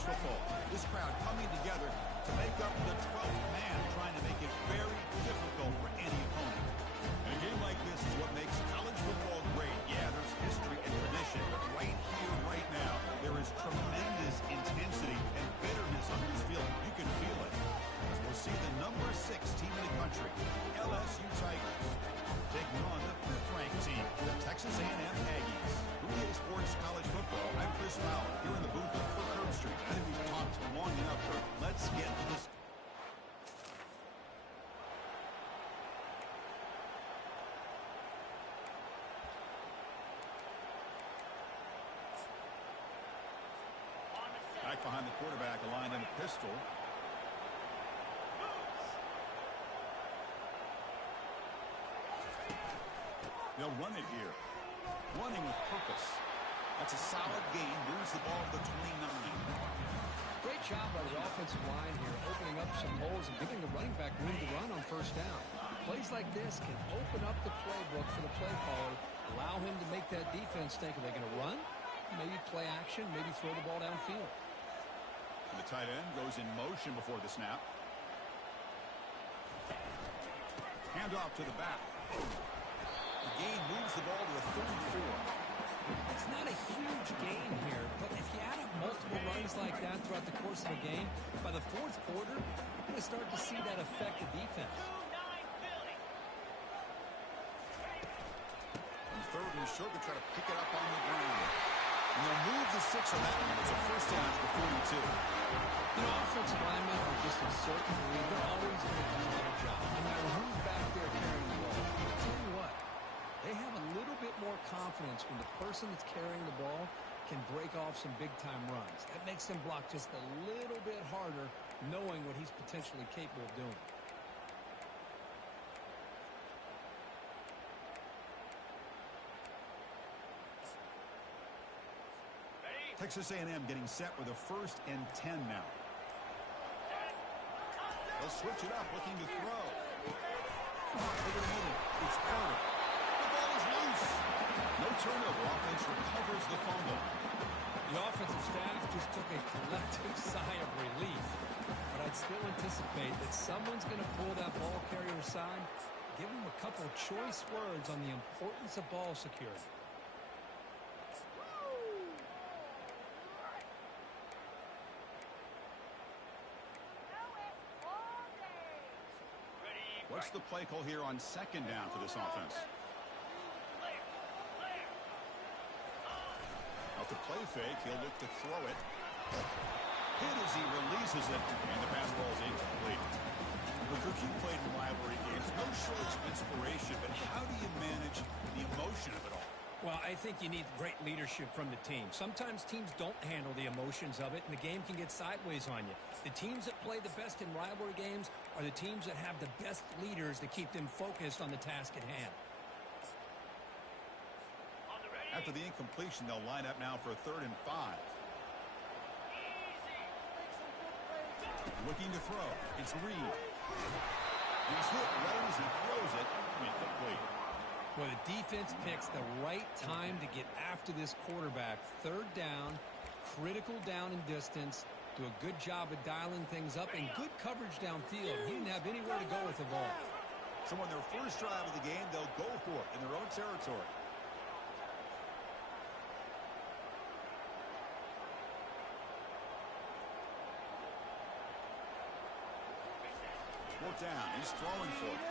college football. This crowd coming together to make up the 12th man, trying to make it very difficult for any opponent. And a game like this is what makes college football great. Yeah, there's history and tradition, but right here, right now, there is tremendous intensity and bitterness on this field. You can feel it. As we'll see the number 6 team in the country, LSU Tigers, taking on the 5th-ranked team, the Texas A&M Aggies. EA Sports College Football. I'm Chris Fowler here in the booth at Kirk Street. I think we've talked long enough, Kirk. Let's get to this. Back behind the quarterback, aligned in a pistol. They'll run it here. Running with purpose. That's a solid gain. Moves the ball to the 29. Great job by the offensive line here, opening up some holes and giving the running back room to run on first down. Plays like this can open up the playbook for the play caller, allow him to make that defense think, are they going to run? Maybe play action, maybe throw the ball downfield. And the tight end goes in motion before the snap. Handoff to the back. The gain moves the ball to the 34. It's not a huge gain here, but if you add up multiple runs like that throughout the course of a game, by the 4th quarter, you're going to start to see that affect the defense. And 3rd and short, they try to pick it up on the ground. And they'll move the 6 on that one. It's a first down at the 42. You know, offensive linemen are just a certain breed. They're always going to do their job, no matter who's back there carrying the ball. I'll tell you what, they have a little bit more confidence when the person that's carrying the ball can break off some big-time runs. That makes them block just a little bit harder, knowing what he's potentially capable of doing. Texas A&M getting set with a 1st and 10 now. They'll switch it up, looking to throw. Over the middle, it's Carter. The ball is loose. No turnover. Offense recovers the fumble. The offensive staff just took a collective sigh of relief. But I'd still anticipate that someone's going to pull that ball carrier aside, give him a couple choice words on the importance of ball security. What's the play call here on 2nd down for this offense? Out the play fake, he'll look to throw it. Hit as he releases it, and the pass ball is incomplete. Look, you played in rivalry games, no shortage of inspiration, but how do you manage the emotion of it all? Well, I think you need great leadership from the team. Sometimes teams don't handle the emotions of it, and the game can get sideways on you. The teams that play the best in rivalry games are the teams that have the best leaders to keep them focused on the task at hand. After the incompletion, they'll line up now for a 3rd and 5. Looking to throw. It's Reed. He's hit right as he throws it. Incomplete. Well, the defense picks the right time to get after this quarterback. 3rd down, critical down and distance. Do a good job of dialing things up and good coverage downfield. He didn't have anywhere to go with the ball. So on their first drive of the game, they'll go for it in their own territory. Fourth down. He's throwing for it.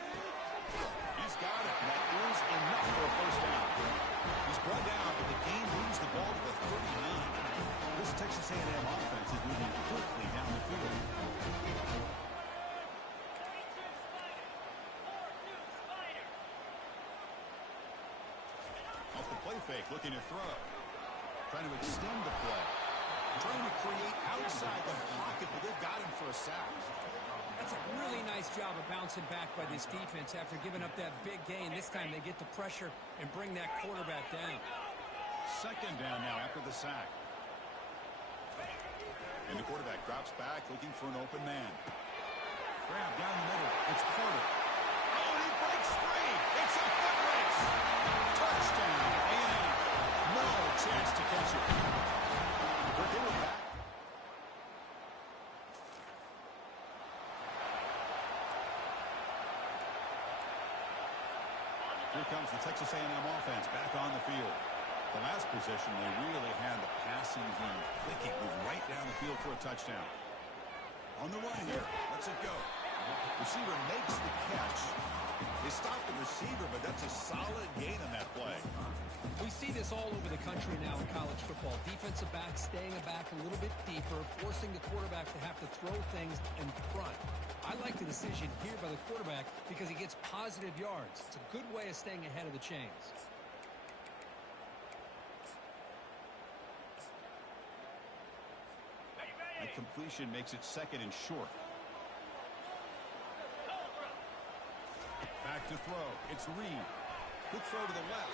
He's got it. That is enough for a first down. He's brought down, but the game moves the ball to the 39. This Texas A&M offense is moving quickly down the field. Off the play fake, looking to throw. Trying to extend the play. Trying to create outside the pocket, but they've got him for a sack. That's a really nice job of bouncing back by this defense after giving up that big gain. This time they get the pressure and bring that quarterback down. 2nd down now after the sack. And the quarterback drops back looking for an open man. Grab down the middle. It's Carter. Oh, and he breaks free. It's a foot race. Touchdown. And no chance to catch it. They were back. Here comes the Texas A&M offense back on the field. The last possession, they really had the passing game clicking, moved right down the field for a touchdown. On the run here, lets it go. Receiver makes the catch. They stopped the receiver, but that's a solid gain on that play. We see this all over the country now in college football. Defensive backs staying back a little bit deeper, forcing the quarterback to have to throw things in front. I like the decision here by the quarterback because he gets positive yards. It's a good way of staying ahead of the chains. That completion makes it second and short. Back to throw. It's Reed. Good throw to the left.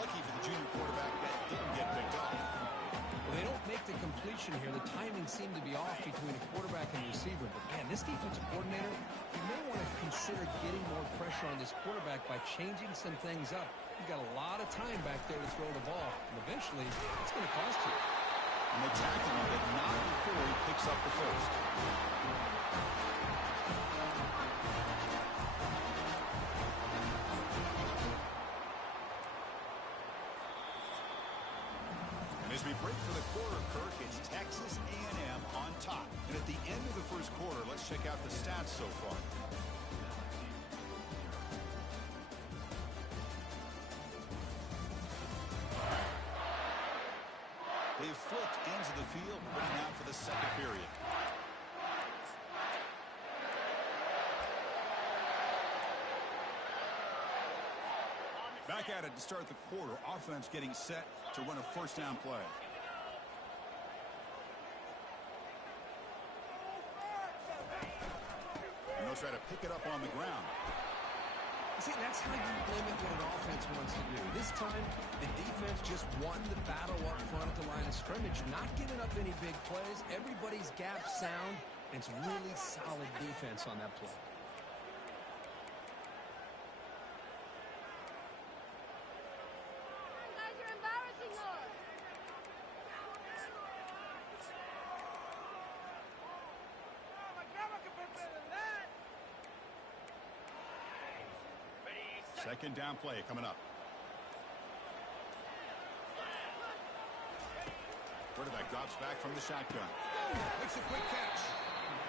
Lucky for the junior quarterback that didn't get picked off. Well, they don't make the completion here. The timing seemed to be off between a quarterback and receiver. But, man, this defensive coordinator, you may want to consider getting more pressure on this quarterback by changing some things up. You've got a lot of time back there to throw the ball. And eventually, it's going to cost you. And they tackle him, but not before he picks up the first. As we break for the quarter, Kirk, it's Texas A&M on top. And at the end of the first quarter, let's check out the stats so far. They've flipped ends of the field, ready now for the second period. Back at it to start the quarter. Offense getting set to run a first down play. And they'll try to pick it up on the ground. See, that's how you limit what an offense wants to do. This time, the defense just won the battle up front at the line of scrimmage, not giving up any big plays. Everybody's gap sound, and it's really solid defense on that play. Second down play coming up. Quarterback drops back from the shotgun. Makes a quick catch.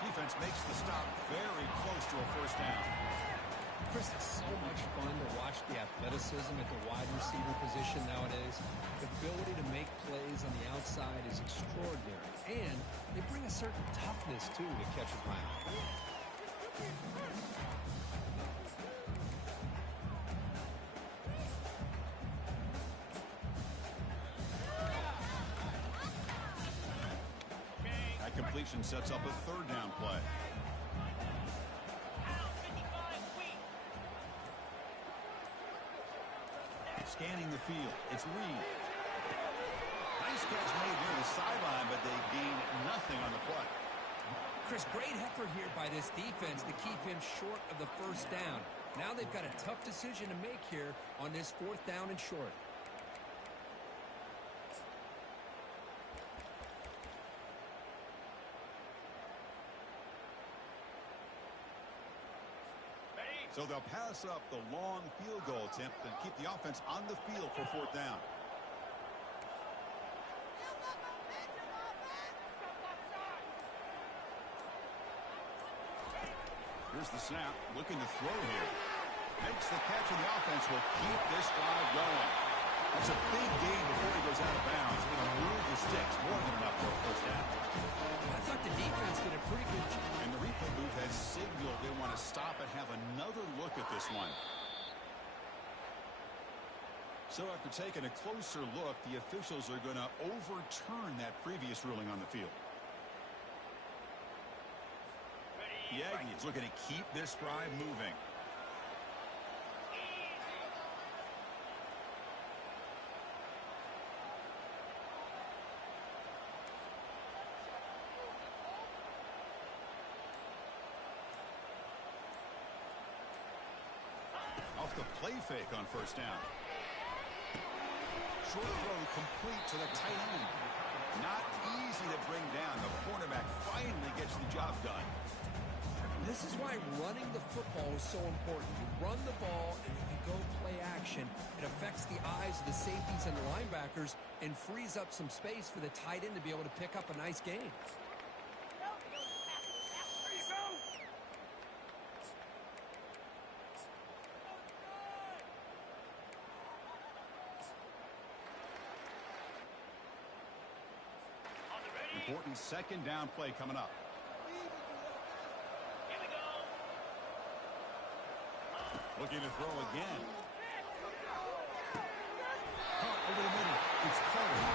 Defense makes the stop very close to a first down. Chris, it's so much fun to watch the athleticism at the wide receiver position nowadays. The ability to make plays on the outside is extraordinary. And they bring a certain toughness, too, to catch a ground. Completion sets up a third down play. Scanning the field. It's Reed. Nice catch made near the sideline, but they gain nothing on the play. Chris, great effort here by this defense to keep him short of the first down. Now they've got a tough decision to make here on this fourth down and short. So they'll pass up the long field goal attempt and keep the offense on the field for fourth down. Here's the snap, looking to throw here. Makes the catch, and the offense will keep this drive going. That's a big gain before he goes out of bounds. He's going to move the sticks more than enough for a first down. I thought the defense did a pretty good job. And the replay booth has signaled they want to stop and have another look at this one. So after taking a closer look, the officials are going to overturn that previous ruling on the field. The Aggies looking to keep this drive moving. Off the play fake on first down. Short throw complete to the tight end. Not easy to bring down. The cornerback finally gets the job done. This is why running the football is so important. You run the ball, and if you go play action, it affects the eyes of the safeties and the linebackers and frees up some space for the tight end to be able to pick up a nice gain. Important second down play coming up. Looking to throw again. Caught over the middle. It's Carter.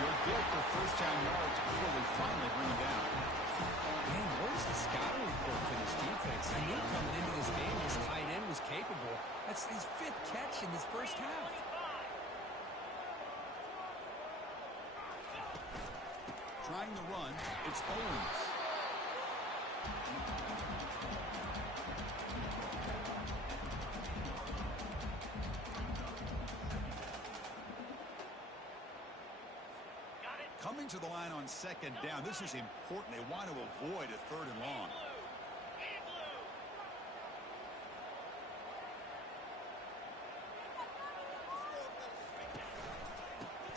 You'll get the first down yards before they finally bring him down. Man, what was the scouting report for this defense? I knew coming into this game this tight end was capable. That's his 5th catch in this first half. Trying to run, it's Owens. Coming to the line on second down. This is important. They want to avoid a 3rd and long.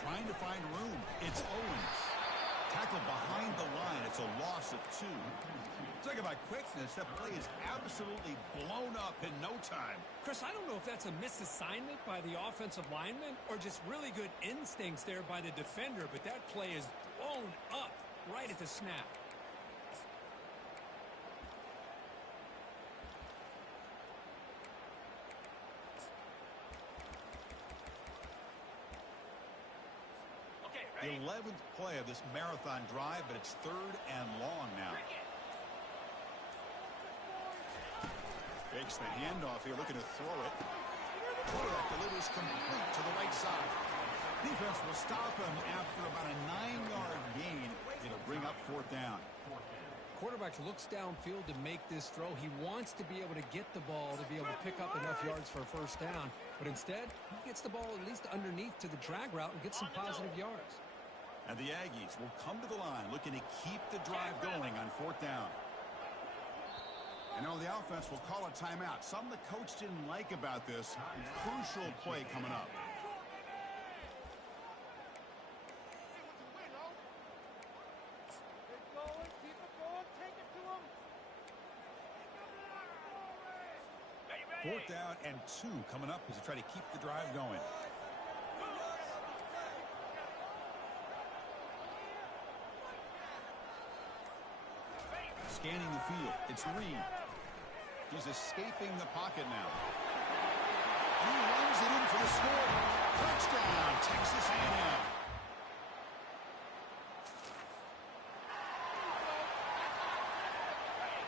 Trying to find room. It's Owens. Tackle behind the line. It's a loss of 2. Talk about quickness. That play is absolutely blown up in no time. Chris, I don't know if that's a misassignment by the offensive lineman or just really good instincts there by the defender, but that play is blown up right at the snap. The 11th play of this marathon drive, but it's 3rd and long now. Fakes the handoff here, looking to throw it. Quarterback delivers complete to the right side. Defense will stop him after about a 9-yard gain. It'll bring up 4th down. Quarterback looks downfield to make this throw. He wants to be able to get the ball to be able to pick up enough yards for a first down. But instead, he gets the ball at least underneath to the drag route and gets some positive yards. And the Aggies will come to the line looking to keep the drive going on 4th down. And now the offense will call a timeout. Something the coach didn't like about this. Crucial play coming up. Fourth down and 2 coming up as they try to keep the drive going. Scanning the field. It's Reed. He's escaping the pocket now. He runs it in for the score. Touchdown, Texas A&M.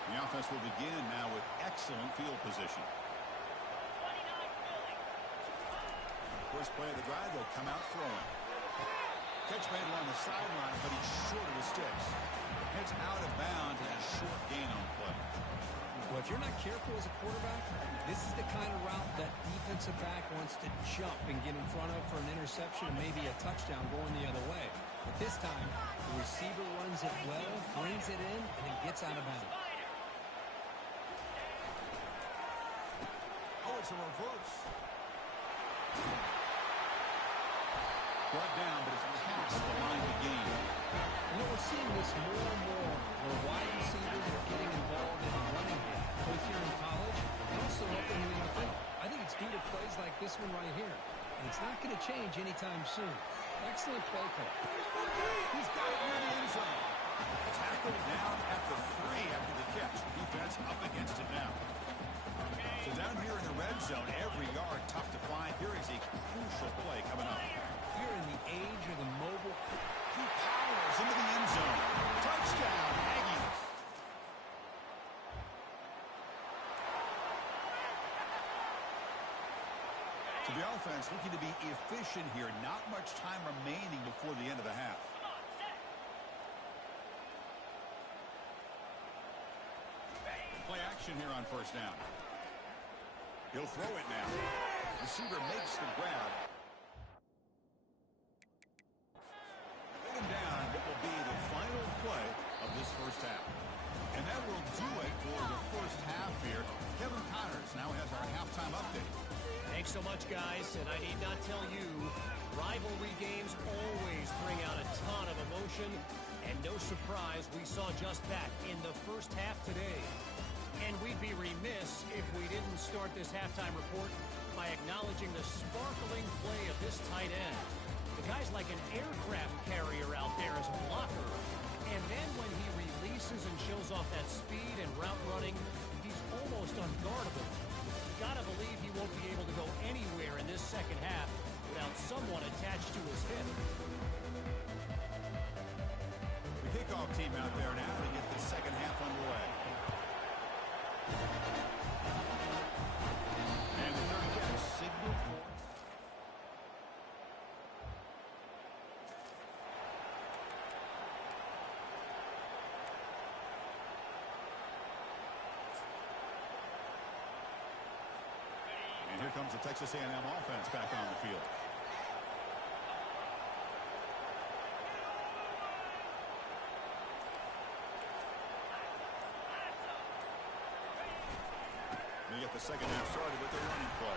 The offense will begin now with excellent field position. First play of the drive, they'll come out throwing. Catch made along the sideline, but he's short of the sticks. Heads out of bounds and a short gain on play. Well, if you're not careful as a quarterback, this is the kind of route that defensive back wants to jump and get in front of for an interception and maybe a touchdown going the other way. But this time, the receiver runs it well, brings it in, and then gets out of bounds. Oh, it's a reverse. Brought down, but it's past the line to gain. You know, we're seeing this more and more where wide receivers are getting involved in the running game, both here in college and also up in the NFL. I think it's due to plays like this one right here, and it's not going to change anytime soon. Excellent play call. He's got it near the end zone. Tackled down at the 3 after the catch. Defense up against it now. So down here in the red zone, every yard tough to find. Here is a crucial play coming up. Here in the age of the mobile, he powers into the end zone. Touchdown, Aggies. So the offense looking to be efficient here. Not much time remaining before the end of the half. Play action here on first down. He'll throw it now. Receiver makes the grab. Bring him down. What will be the final play of this first half. And that will do it for the first half here. Kevin Connors now has our halftime update. Thanks so much, guys. And I need not tell you, rivalry games always bring out a ton of emotion. And no surprise, we saw just that in the first half today. And we'd be remiss if we didn't start this halftime report by acknowledging the sparkling play of this tight end. The guy's like an aircraft carrier out there as a blocker. And then when he releases and shows off that speed and route running, he's almost unguardable. Gotta believe he won't be able to go anywhere in this second half without someone attached to his hip. The kickoff team out there now to get the second half underway. And the third catch signal for. And here comes the Texas A&M offense back on the field. They get the second half started with their running play.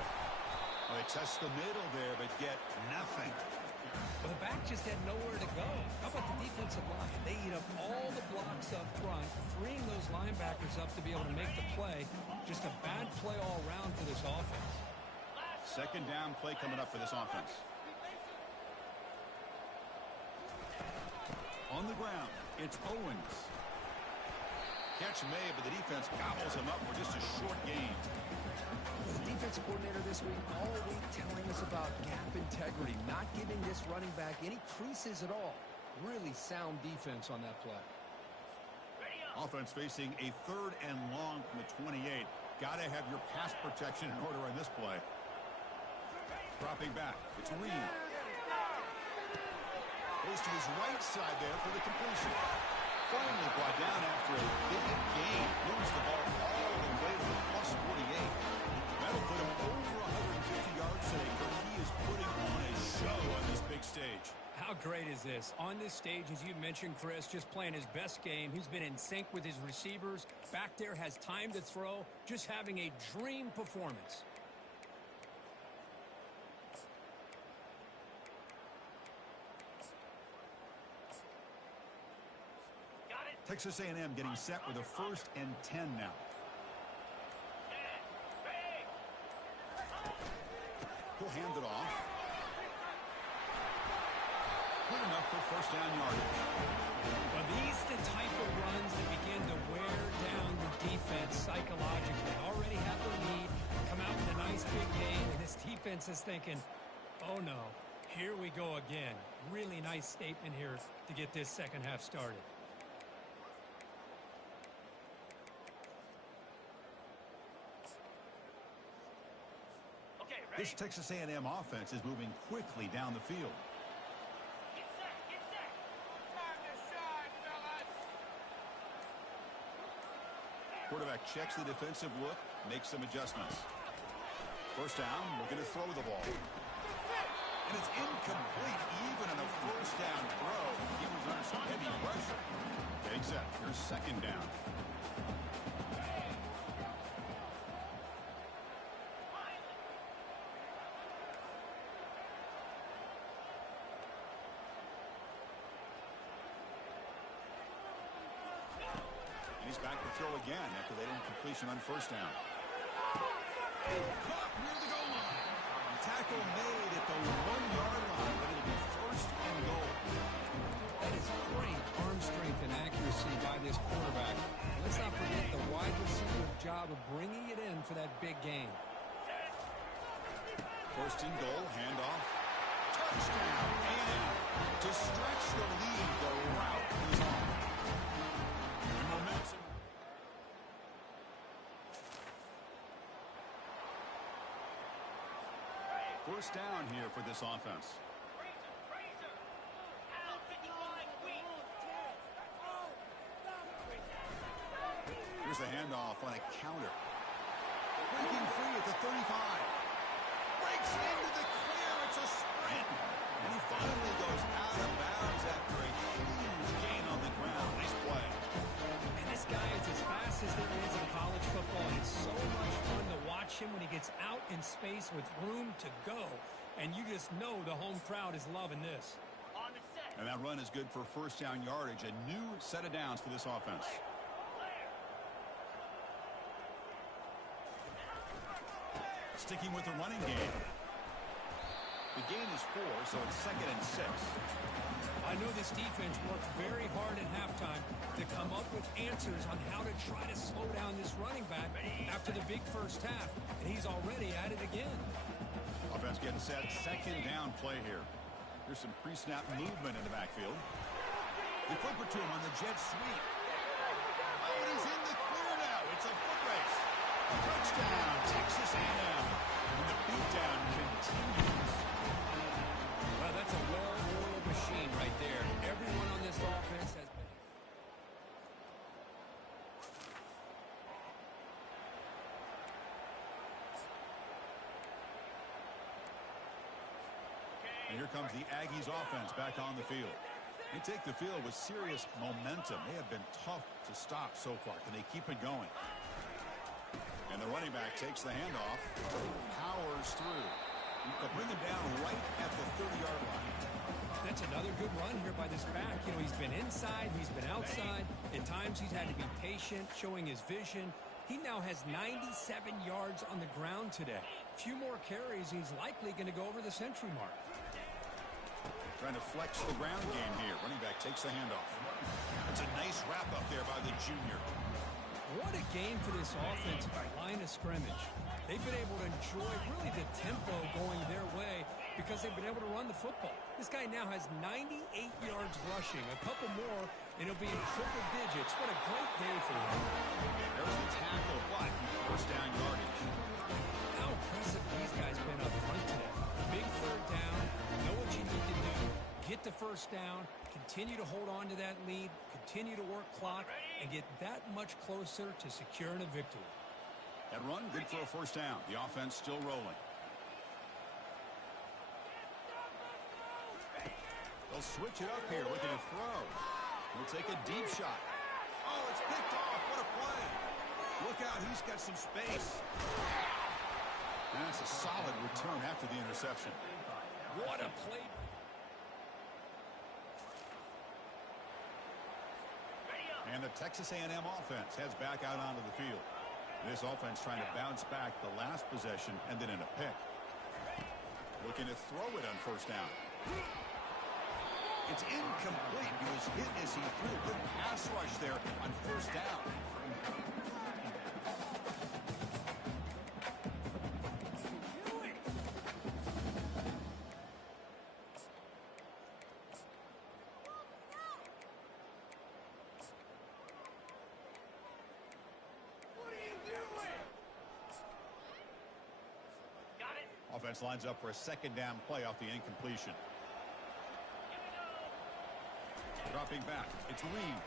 Well, they test the middle there, but get nothing. Well, the back just had nowhere to go. How about the defensive line? They eat up all the blocks up front, freeing those linebackers up to be able to make the play. Just a bad play all around for this offense. Second down play coming up for this offense. On the ground, it's Owens. Catch made, but the defense gobbles him up for just a short gain. The defensive coordinator this week all week telling us about gap integrity, not giving this running back any creases at all. Really sound defense on that play. Offense facing a third and long from the 28. Got to have your pass protection in order on this play. Dropping back, it's Reed. Goes to his right side there for the completion. Finally brought down after a big gain. Moves the ball all the way to the plus 48. That'll put him over 150 yards today, but he is putting on a show on this big stage. How great is this? On this stage, as you mentioned, Chris, just playing his best game. He's been in sync with his receivers. Back there, has time to throw. Just having a dream performance. Texas A&M getting set with a 1st and 10 now. He'll hand it off. Good enough for first down yardage. Well, these are the type of runs that begin to wear down the defense psychologically. Already have the lead, come out with a nice big gain, and this defense is thinking, oh no, here we go again. Really nice statement here to get this second half started. This Texas A&M offense is moving quickly down the field. Get set, get set. Time to shine, fellas. Quarterback checks the defensive look, makes some adjustments. First down, looking to throw the ball. And it's incomplete, even on a first down throw. He was under some heavy pressure. Takes that. Here's second down. He's back to throw again after that incompletion on first down. Caught near the goal line. Tackle made at the 1-yard line, but it'll be first and goal. That is great arm strength and accuracy by this quarterback. Let's not forget the wide receiver's job of bringing it in for that big gain. First and goal, handoff. Touchdown, A&M. To stretch the lead, the route is on. And momentum. First down here for this offense. Here's the handoff on a counter. Breaking free at the 35. Breaks into the clear. It's a sprint. And he finally goes out of bounds after a huge gain on the ground. Nice play. And this guy is as fast as there is in college football. It's so much fun to watch him when he gets out in space. space with room to go. And you just know the home crowd is loving this. On the set. And that run is good for first down yardage. A new set of downs for this offense. Sticking with the running game. The gain is 4, so it's 2nd and 6. I know this defense worked very hard at halftime to come up with answers on how to try to slow down this running back after the big first half. And he's already at it again. Offense getting set. 2nd down play here. There's some pre-snap movement in the backfield. They flip it to him on the jet sweep. Oh, and he's in the clear now. It's a foot race. Touchdown, Texas A&M. And the beatdown continues. Well, that's a well-oiled machine right there. Everyone on this offense has been... And here comes the Aggies offense back on the field. They take the field with serious momentum. They have been tough to stop so far. Can they keep it going? And the running back takes the handoff, powers through. They'll bring him down right at the 30-yard line. That's another good run here by this back. You know, he's been inside, he's been outside. At times he's had to be patient, showing his vision. He now has 97 yards on the ground today. A few more carries, he's likely going to go over the century mark. Trying to flex the ground game here. Running back takes the handoff. It's a nice wrap up there by the junior. What a game for this offensive line of scrimmage. They've been able to enjoy really the tempo going their way because they've been able to run the football. This guy now has 98 yards rushing. A couple more, and he'll be in triple digits. What a great day for him. There's the tackle, but first down yardage. How impressive these guys been up front today. Big third down. Know what you need to do. Get the first down. Continue to hold on to that lead. Continue to work clock and get that much closer to securing a victory. That run, good for a first down. The offense still rolling. They'll switch it up here, looking to throw. He'll take a deep shot. Oh, it's picked off. What a play. Look out, he's got some space. And that's a solid return after the interception. What a play. And the Texas A&M offense heads back out onto the field. This offense trying to bounce back the last possession and then in a pick. Looking to throw it on first down. It's incomplete. He was hit as he threw a good pass rush there on first down. Offense lines up for a second down play off the incompletion. Dropping back. It's Reed.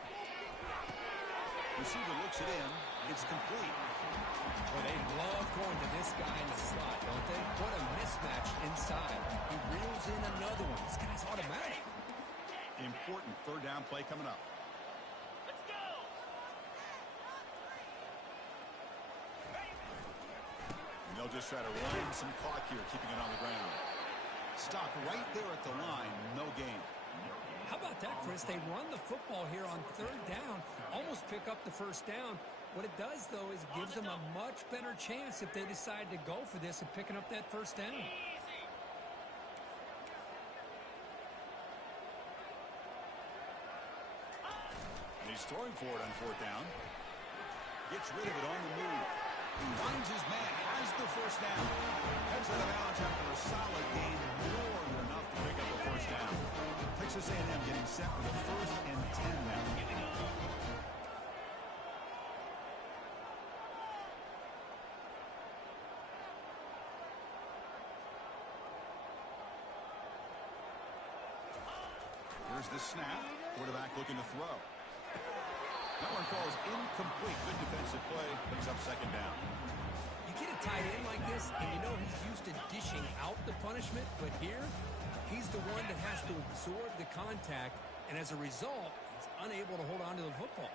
Receiver looks it in. It's complete. Well, they love going to this guy in the slot, don't they? What a mismatch inside. He reels in another one. This guy's automatic. Important third down play coming up. Let's go. And they'll just try to run some clock here, keeping it on the ground. Stop right there at the line. No gain. How about that, Chris? They run the football here on third down, almost pick up the first down. What it does, though, is gives them a much better chance if they decide to go for this and picking up that first down. And he's throwing for it on fourth down. Gets rid of it on the move. Finds his man, has the first down. Heads out of bounds after a solid gain, more than enough to pick up the first down. Texas A&M getting set for the 1st and 10 now. Here's the snap. Quarterback looking to throw. That one falls incomplete. Good defensive play. Brings up second down. You get a tight end like this, and you know he's used to dishing out the punishment, but here, he's the one that has to absorb the contact, and as a result, he's unable to hold on to the football.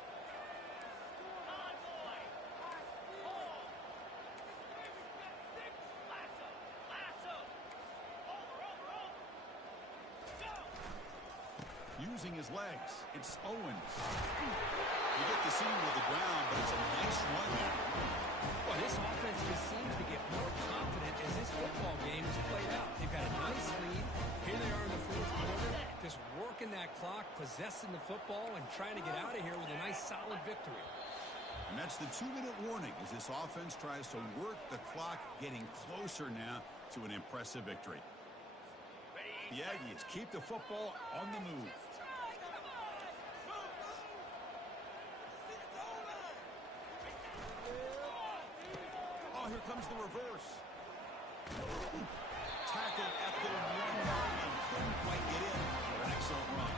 using his legs. It's Owens. You get the seam with the ground, but it's a nice run there. Well, this offense just seems to get more confident as this football game is played out. They've got a nice lead. Here they are in the fourth quarter, just working that clock, possessing the football, and trying to get out of here with a nice, solid victory. And that's the 2-minute warning as this offense tries to work the clock, getting closer now to an impressive victory. The Aggies keep the football on the move. Oh, here comes the reverse. Tackled at the 1 yard and couldn't quite get in for an excellent run.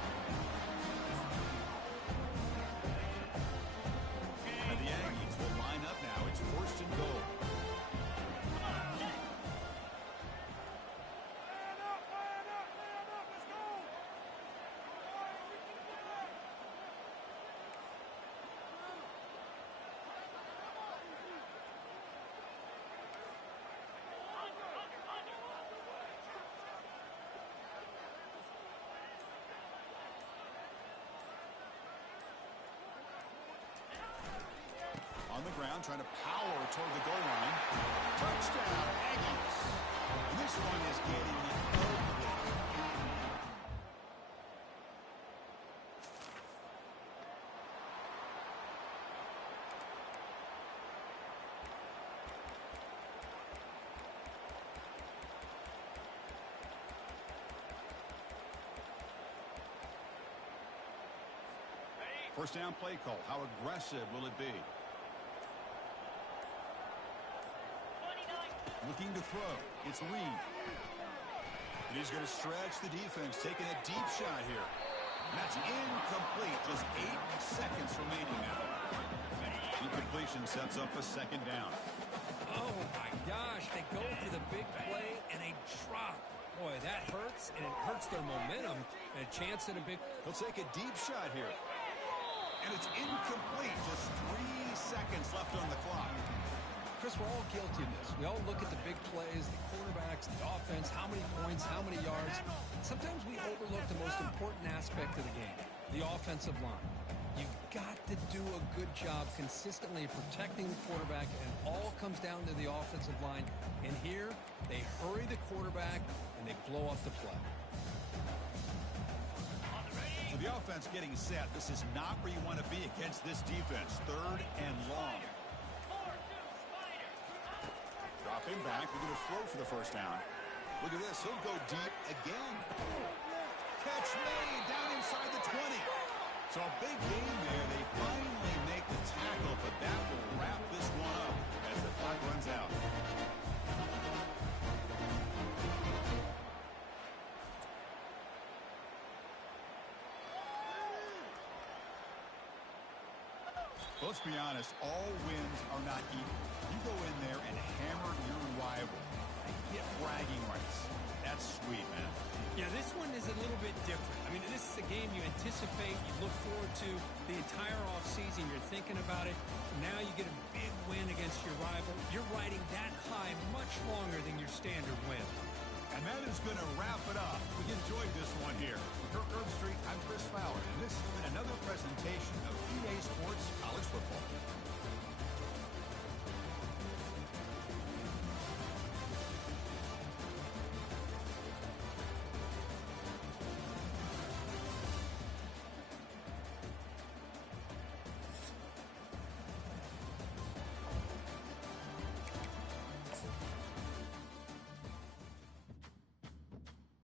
And the Aggies will line up now. It's 1st and goal. On the ground, trying to power toward the goal line. Touchdown, Aggies. And this one is getting ugly. First down play call. How aggressive will it be? Looking to throw. It's Reed. And he's going to stretch the defense, taking a deep shot here. And that's incomplete. Just 8 seconds remaining now. Incompletion sets up a 2nd down. Oh, my gosh. They go for the big play, and they drop. Boy, that hurts, and it hurts their momentum. And a chance at a big... He'll take a deep shot here. And it's incomplete. Just 3 seconds left on the clock. Chris, we're all guilty of this. We all look at the big plays, the quarterbacks, the offense, how many points, how many yards. Sometimes we overlook the most important aspect of the game, the offensive line. You've got to do a good job consistently protecting the quarterback, and it all comes down to the offensive line. And here, they hurry the quarterback, and they blow up the play. So the offense getting set. This is not where you want to be against this defense. 3rd and long. Dropping back, we're going to throw for the 1st down. Look at this, he'll go deep again. Catch made down inside the 20. So a big game there. They finally make the tackle, but that will wrap this one up as the clock runs out. Let's be honest, all wins are not equal. You go in there and hammer your rival. Get bragging rights. That's sweet, man. Yeah, this one is a little bit different. I mean, this is a game you anticipate, you look forward to the entire offseason. You're thinking about it. Now you get a big win against your rival. You're riding that high much longer than your standard win. And that is going to wrap it up. We enjoyed this one here. For Kirk Herbstreit, I'm Chris Fowler, and this has been another presentation of EA Sports College Football.